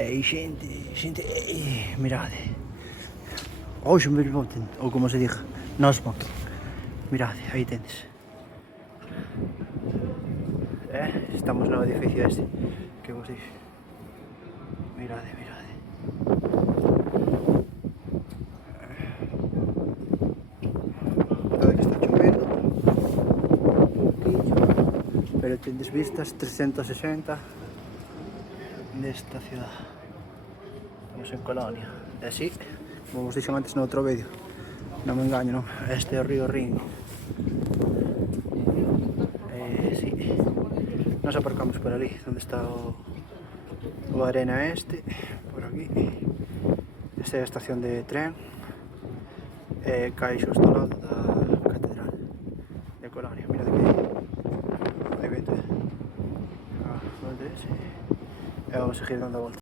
Xente, mirade. Oxo, meu mountain, ou como se diga, Nosmont. Mirade, aí tendes. Estamos no edificio este, que vos dixo. Mirade. Mirade que está chovendo. Pero tendes vistas 360 desta ciudad. Estamos en Colonia. E así, como vos dixen antes no outro vídeo, non me engaño, non? Este é o río Rin. Sí. Nos aparcamos por ali, onde está o arena este, por aquí. Esta é a estación de tren. Cae xusto ao lado da catedral de Colonia. Mira de que aí vente. Onde ese. E vamos a seguir dando a volta.